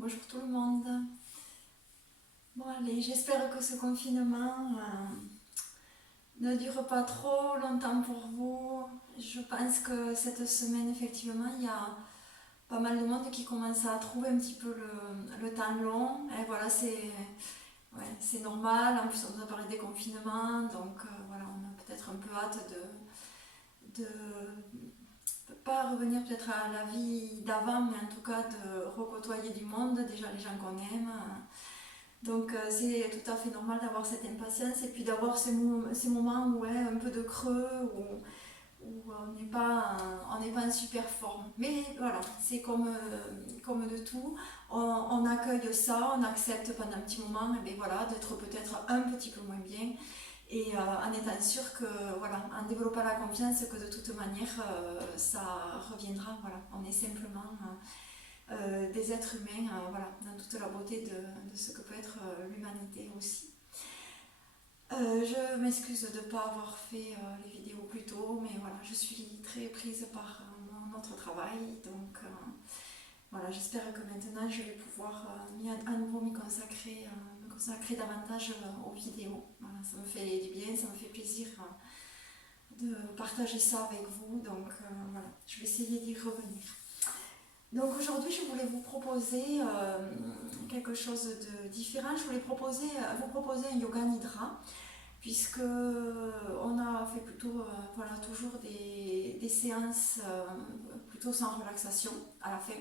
Bonjour tout le monde. Bon allez, j'espère que ce confinement ne dure pas trop longtemps pour vous. Je pense que cette semaine, effectivement, il y a pas mal de monde qui commence à trouver un petit peu le temps long. Et voilà, c'est normal. En plus, on nous a parlé des confinements, donc voilà, on a peut-être un peu hâte de pas revenir peut-être à la vie d'avant, mais en tout cas de recôtoyer du monde, déjà les gens qu'on aime. Donc c'est tout à fait normal d'avoir cette impatience et puis d'avoir ces moments où ouais, un peu de creux, où on n'est pas en super forme. Mais voilà, c'est comme de tout. On accueille ça, on accepte pendant un petit moment et bien voilà, d'être peut-être un petit peu moins bien. Et en étant sûr que, voilà, en développant la confiance, que de toute manière, ça reviendra. Voilà, on est simplement des êtres humains, voilà, dans toute la beauté de ce que peut être l'humanité aussi. Je m'excuse de ne pas avoir fait les vidéos plus tôt, mais voilà, je suis très prise par mon autre travail, donc voilà, j'espère que maintenant je vais pouvoir à nouveau me consacrer davantage aux vidéos. Voilà, ça me fait du bien, ça me fait plaisir de partager ça avec vous, donc voilà, je vais essayer d'y revenir. Donc aujourd'hui, je voulais vous proposer quelque chose de différent. Je voulais vous proposer un yoga nidra, puisque on a fait plutôt, voilà, toujours des séances plutôt sans relaxation à la fin.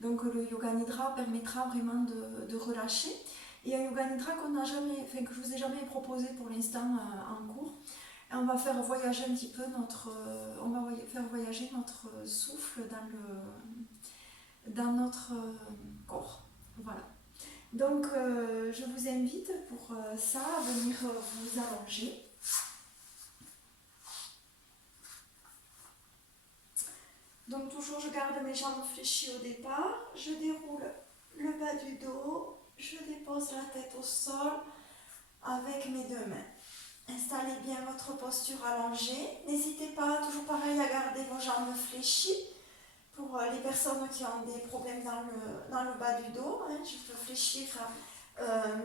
Donc le yoga nidra permettra vraiment de relâcher. Et un yoga nidra que je vous ai jamais proposé pour l'instant en cours. Et on va faire voyager un petit peu on va faire voyager notre souffle dans notre corps. Voilà. Donc je vous invite pour ça à venir vous allonger. Donc toujours je garde mes jambes fléchies au départ, je déroule le bas du dos, je dépose la tête au sol avec mes deux mains. Installez bien votre posture allongée. N'hésitez pas, toujours pareil, à garder vos jambes fléchies. Pour les personnes qui ont des problèmes dans le bas du dos, hein, je peux fléchir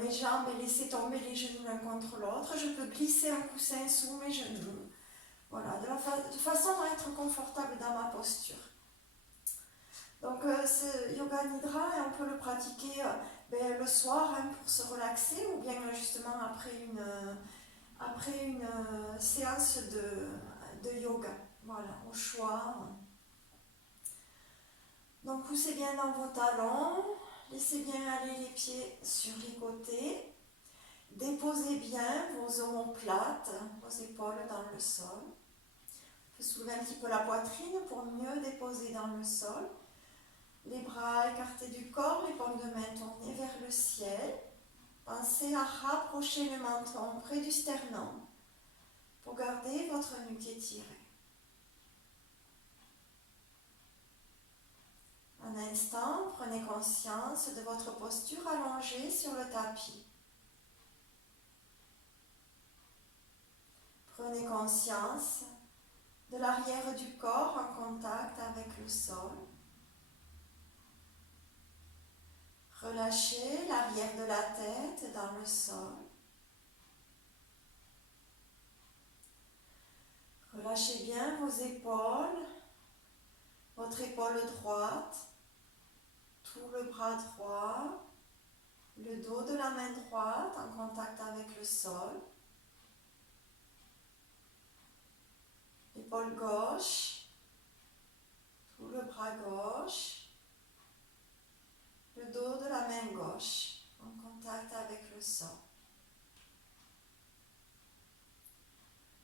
mes jambes et laisser tomber les genoux l'un contre l'autre. Je peux glisser un coussin sous mes genoux. Voilà, de façon à être confortable dans ma posture. Donc ce yoga nidra, on peut le pratiquer le soir hein, pour se relaxer ou bien justement après une séance de yoga. Voilà, au choix. Donc poussez bien dans vos talons, laissez bien aller les pieds sur les côtés, déposez bien vos omoplates, vos épaules dans le sol. Vous pouvez soulever un petit peu la poitrine pour mieux déposer dans le sol. Les bras écartés du corps, les paumes de main tournées vers le ciel. Pensez à rapprocher le menton près du sternum pour garder votre nuque étirée. Un instant, prenez conscience de votre posture allongée sur le tapis. Prenez conscience de l'arrière du corps en contact avec le sol. Relâchez l'arrière de la tête dans le sol. Relâchez bien vos épaules, votre épaule droite, tout le bras droit, le dos de la main droite en contact avec le sol. L'épaule gauche, tout le bras gauche, le dos de la main gauche en contact avec le sol.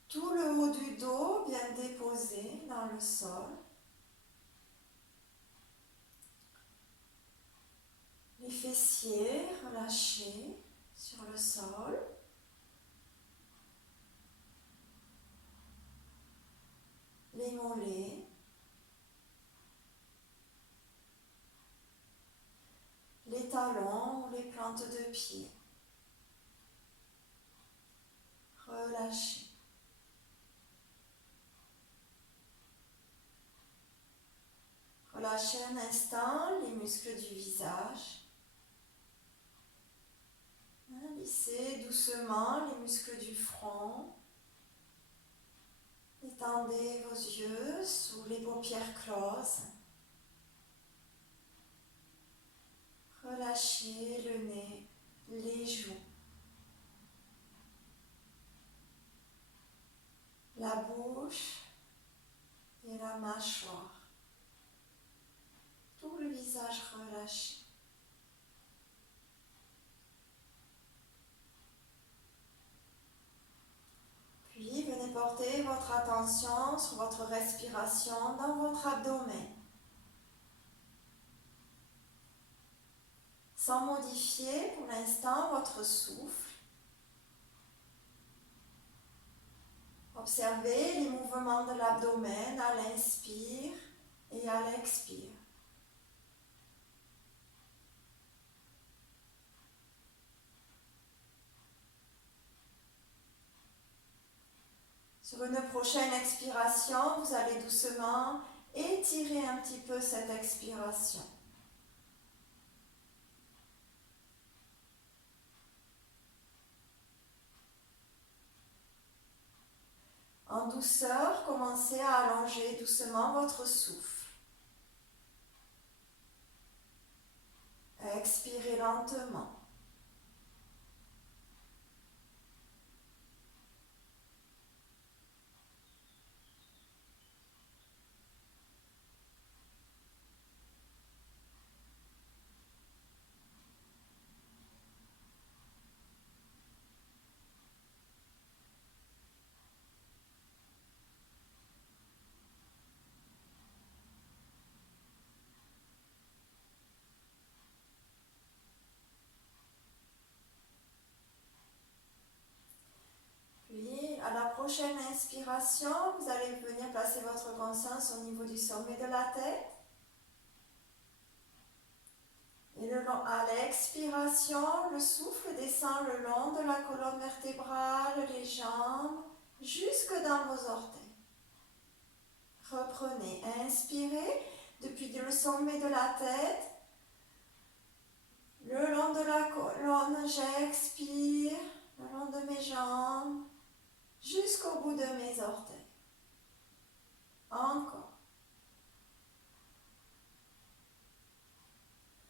Tout le haut du dos bien déposé dans le sol. Les fessiers relâchés sur le sol. Les mollets. Les talons ou les plantes de pied. Relâchez. Relâchez un instant les muscles du visage, Lissez doucement les muscles du front. Étendez vos yeux sous les paupières closes. Relâchez le nez, les joues, la bouche et la mâchoire. Tout le visage relâché. Puis venez porter votre attention sur votre respiration dans votre abdomen. Sans modifier pour l'instant votre souffle. Observez les mouvements de l'abdomen à l'inspire et à l'expire. Sur une prochaine expiration, vous allez doucement étirer un petit peu cette expiration. En douceur, commencez à allonger doucement votre souffle. Expirez lentement. Puis, à la prochaine inspiration, vous allez venir placer votre conscience au niveau du sommet de la tête. Et à l'expiration, le souffle descend le long de la colonne vertébrale, les jambes, jusque dans vos orteils. Reprenez, inspirez depuis le sommet de la tête, le long de la colonne, j'expire, le long de mes jambes, jusqu'au bout de mes orteils. Encore.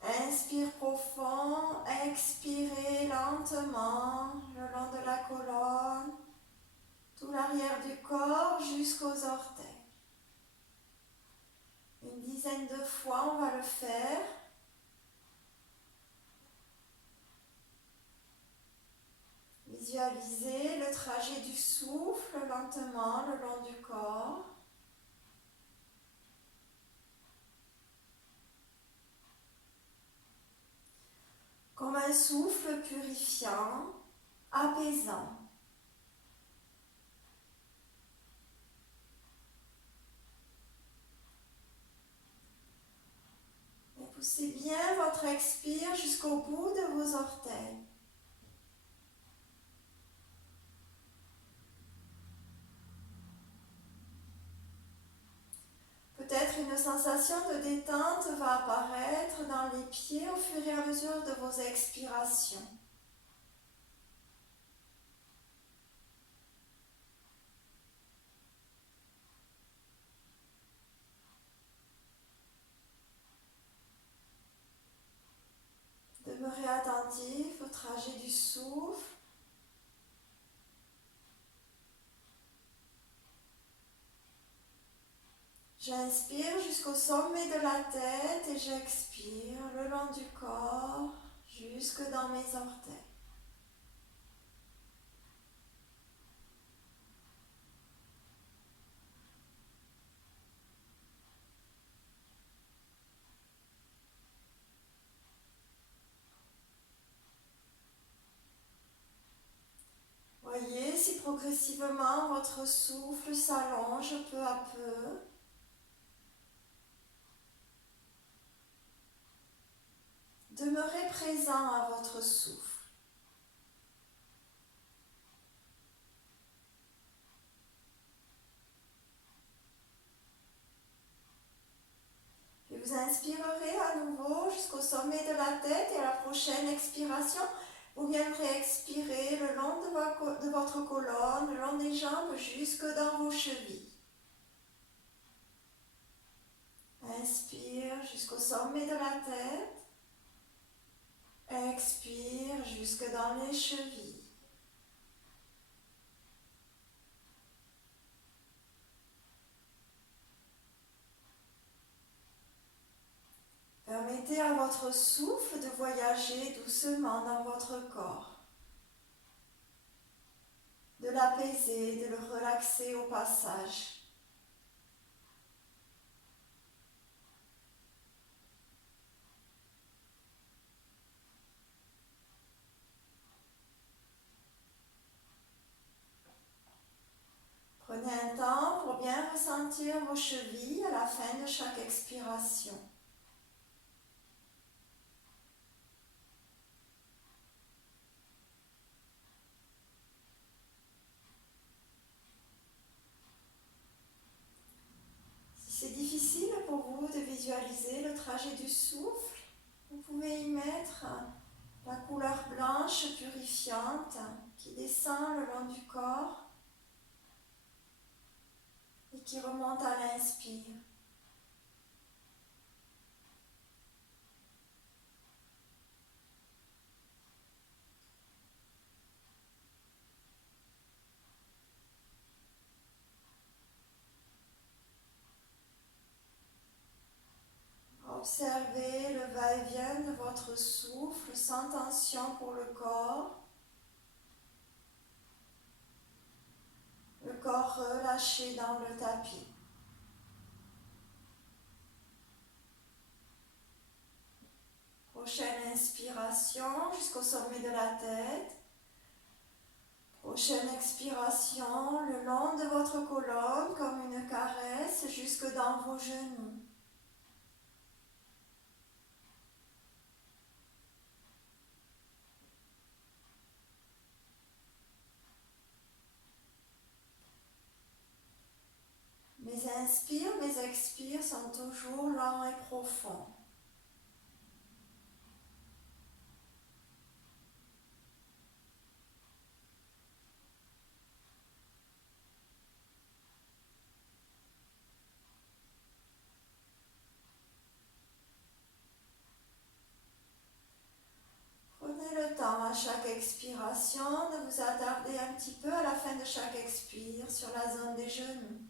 Inspire profond, expirez lentement le long de la colonne, tout l'arrière du corps jusqu'aux orteils. Une dizaine de fois, on va le faire. Visualisez le trajet du souffle lentement le long du corps. Comme un souffle purifiant, apaisant. Et poussez bien votre expire jusqu'au bout de vos orteils. Peut-être une sensation de détente va apparaître dans les pieds au fur et à mesure de vos expirations. Demeurez attentif au trajet du souffle. J'inspire jusqu'au sommet de la tête et j'expire le long du corps jusque dans mes orteils. Voyez si progressivement votre souffle s'allonge peu à peu. Demeurez présent à votre souffle. Puis vous inspirerez à nouveau jusqu'au sommet de la tête et à la prochaine expiration, Vous viendrez expirer le long de votre colonne, le long des jambes jusque dans vos chevilles. Inspire jusqu'au sommet de la tête. Expire jusque dans les chevilles. Permettez à votre souffle de voyager doucement dans votre corps, de l'apaiser, de le relaxer au passage. Prenez un temps pour bien ressentir vos chevilles à la fin de chaque expiration. Si c'est difficile pour vous de visualiser le trajet du souffle, vous pouvez y mettre la couleur blanche purifiante qui descend le long du corps et qui remonte à l'inspire. Observez le va-et-vient de votre souffle sans tension pour le corps relâché dans le tapis. Prochaine inspiration jusqu'au sommet de la tête. Prochaine expiration le long de votre colonne comme une caresse jusque dans vos genoux. Mes inspires, mes expires sont toujours lents et profonds. Prenez le temps à chaque expiration de vous attarder un petit peu à la fin de chaque expire sur la zone des genoux.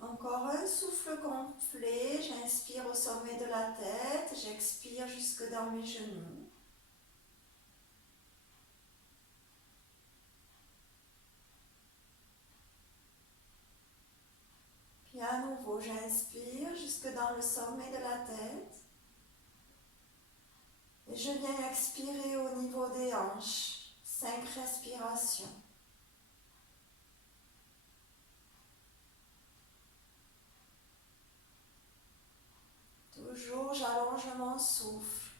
Encore un souffle complet, j'inspire au sommet de la tête, j'expire jusque dans mes genoux. Puis à nouveau, j'inspire jusque dans le sommet de la tête. Et je viens expirer au niveau des hanches. 5 respirations. Toujours, j'allonge mon souffle.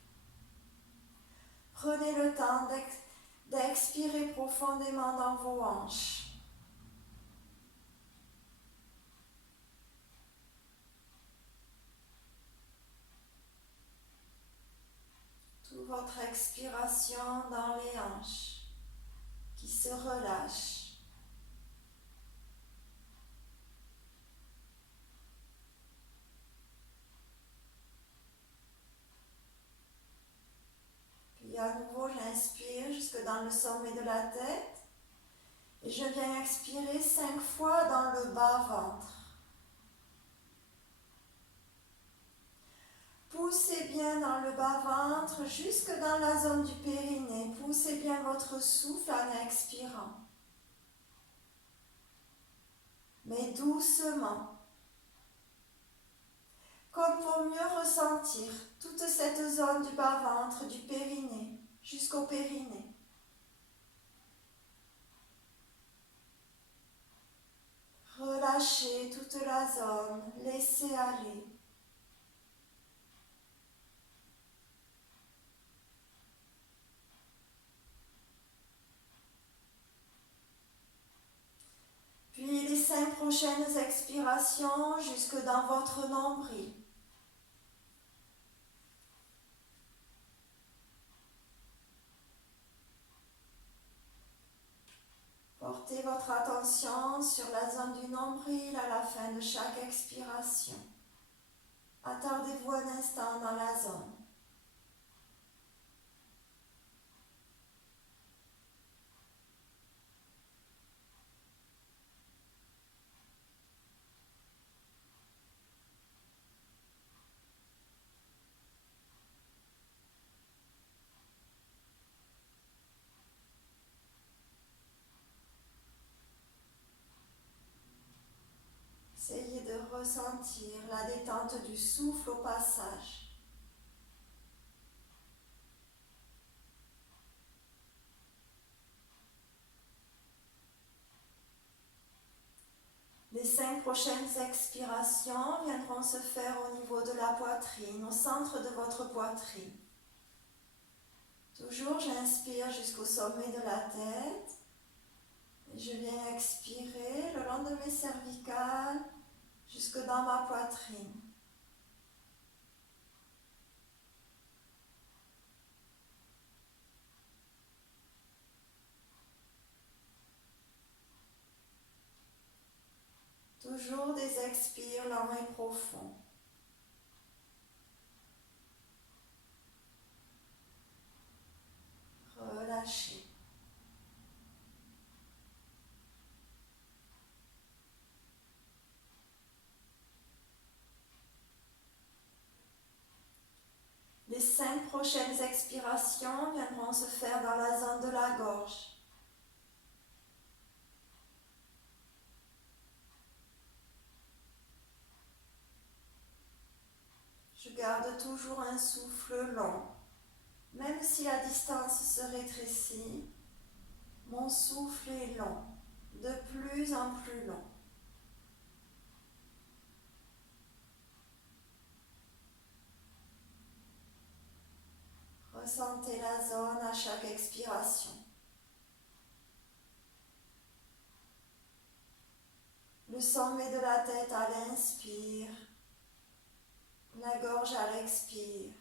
Prenez le temps d'expirer profondément dans vos hanches. Toute votre expiration dans les hanches qui se relâchent. Puis à nouveau, j'inspire jusque dans le sommet de la tête et je viens expirer 5 fois dans le bas-ventre. Poussez bien dans le bas-ventre jusque dans la zone du périnée. Poussez bien votre souffle en expirant. Mais doucement. Comme pour mieux ressentir toute cette zone du bas-ventre, du périnée, jusqu'au périnée. Relâchez toute la zone, laissez aller. Puis les 5 prochaines expirations jusque dans votre nombril. Portez votre attention sur la zone du nombril à la fin de chaque expiration. Attardez-vous un instant dans la zone. Essayez de ressentir la détente du souffle au passage. Les 5 prochaines expirations viendront se faire au niveau de la poitrine, au centre de votre poitrine. Toujours, j'inspire jusqu'au sommet de la tête. Et je viens expirer le long de mes cervicales jusque dans ma poitrine. Toujours des expires lents et profonds. Relâchez. Les 5 prochaines expirations viendront se faire dans la zone de la gorge. Je garde toujours un souffle long. Même si la distance se rétrécit, mon souffle est long, de plus en plus long. Ressentez la zone à chaque expiration. Le sommet de la tête à l'inspire, la gorge à l'expire.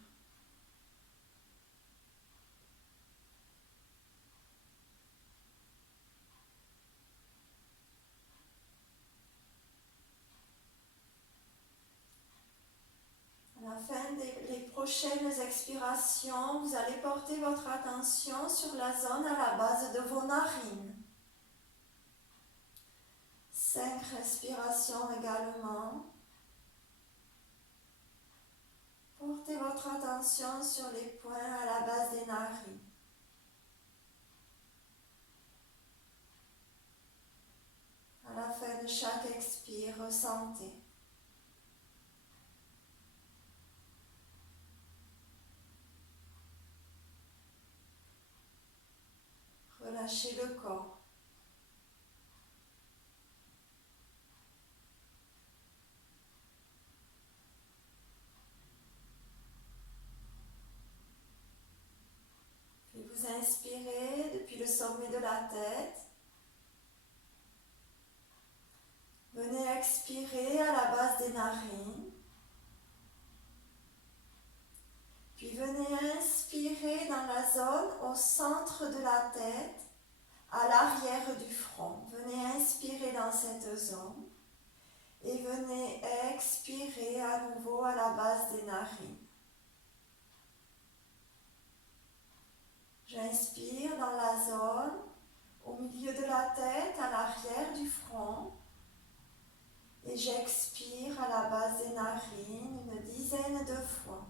À la fin des prochaines expirations, vous allez porter votre attention sur la zone à la base de vos narines. 5 respirations également. Portez votre attention sur les points à la base des narines. À la fin de chaque expire, ressentez. Relâchez le corps. Puis vous inspirez depuis le sommet de la tête. Venez expirer à la base des narines. Puis venez inspirer dans la zone au centre de la tête, à l'arrière du front. Venez inspirer dans cette zone et venez expirer à nouveau à la base des narines. J'inspire dans la zone au milieu de la tête, à l'arrière du front. Et j'expire à la base des narines une dizaine de fois.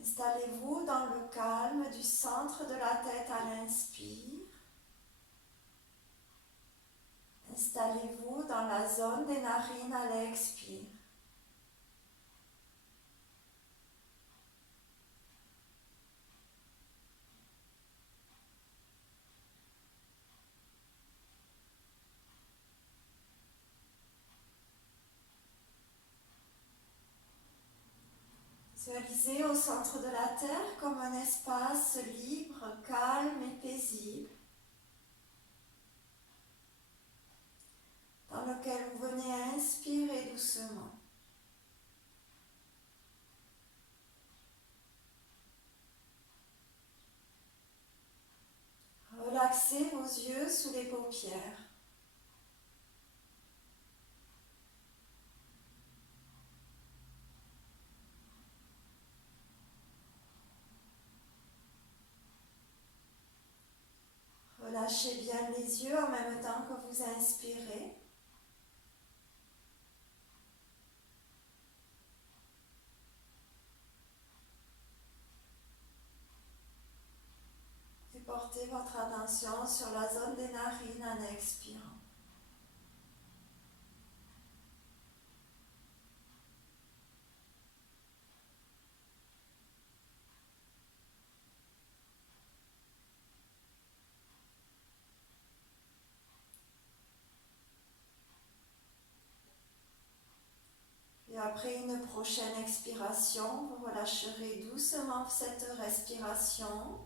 Installez-vous dans le calme du centre de la tête à l'inspire. Installez-vous dans la zone des narines à l'expire. Visualisez au centre de la Terre comme un espace libre, calme et paisible, dans lequel vous venez à inspirer doucement. Relaxez vos yeux sous les paupières. Relâchez bien les yeux en même temps que vous inspirez. Et portez votre attention sur la zone des narines en expirant. Et après une prochaine expiration, vous relâcherez doucement cette respiration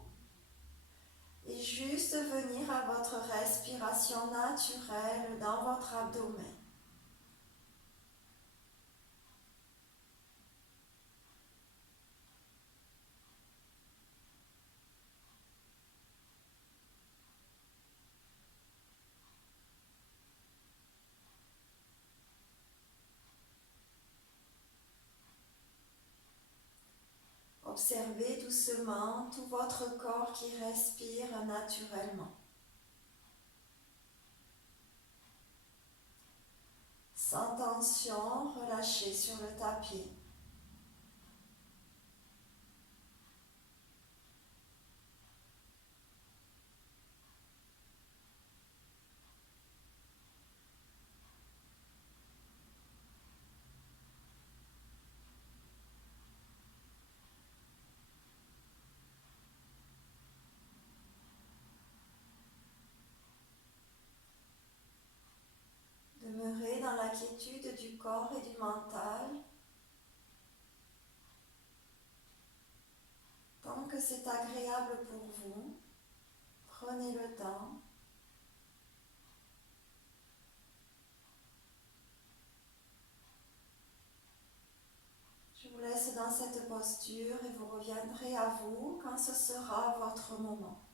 et juste venir à votre respiration naturelle dans votre abdomen. Observez doucement tout votre corps qui respire naturellement. Sans tension, relâchez sur le tapis. Demeurez dans la quiétude du corps et du mental tant que c'est agréable pour vous. Prenez le temps. Je vous laisse dans cette posture et vous reviendrez à vous quand ce sera votre moment.